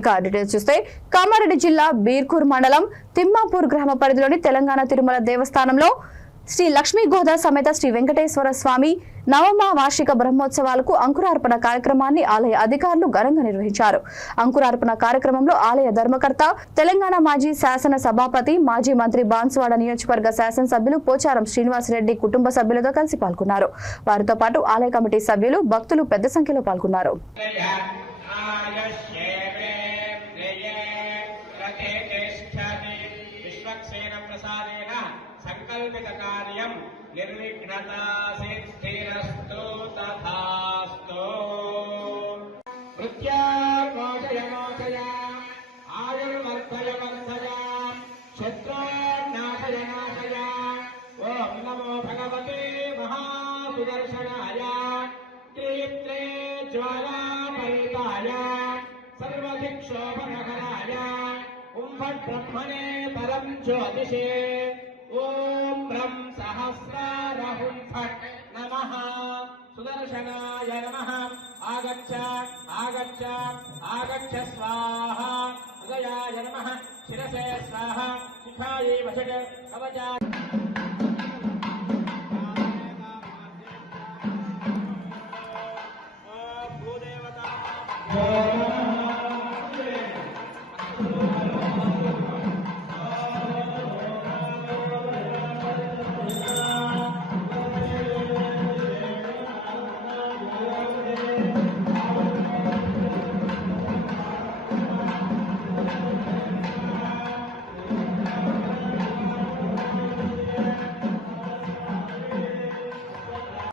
ఇక డీటెయిల్స్ చూస్తే కామారెడ్డి జిల్లా బీర్కూర్ మండలం తిమ్మాపూర్ గ్రామ పరిధిలోని తెలంగాణ తిరుమల దేవస్థానంలో శ్రీ లక్ష్మీ గోదా సమేత శ్రీ వెంకటేశ్వర స్వామి నవమ వార్షిక బ్రహ్మోత్సవాలకు అంకురార్పణ కార్యక్రమాన్ని ఆలయ అధికారులు ఘనంగా నిర్వహించారు. అంకురార్పణ కార్యక్రమంలో ఆలయ ధర్మకర్త, తెలంగాణ మాజీ శాసన సభాపతి, మాజీ మంత్రి బాన్సువాడ నియోజకవర్గ శాసనసభ్యులు పోచారం శ్రీనివాసరెడ్డి కుటుంబ సభ్యులతో కలిసి పాల్గొన్నారు. వారితో పాటు ఆలయ కమిటీ సభ్యులు, భక్తులు పెద్ద సంఖ్యలో పాల్గొన్నారు. సంకల్పిత కార్యం నిర్విఘ్నతా సిద్ధిరస్తు తథాస్తు. మృత్యామోచయ మోచయ ఆయుర్వర్ధయ వర్ధయ శత్రుర్నాశయ నాశయ. ఓం నమో భగవతే మహాసుదర్శనాయ త్రిత్రే జ్వాలాపరితాయ సర్వదిక్షోపనకరాయ కుంభబ్రహ్మణే పరం జ్యోతిషే. ఓం బ్రహ్మ సహస్రారహుం ఫట్ నమః సుదర్శనాయ నమః. ఆగచ్చ ఆగచ్చ ఆగచ్చ స్వాహ. హృదయాయ నమః. శిరసే స్వాహ. శిఖాయే వషట్ కవచాయ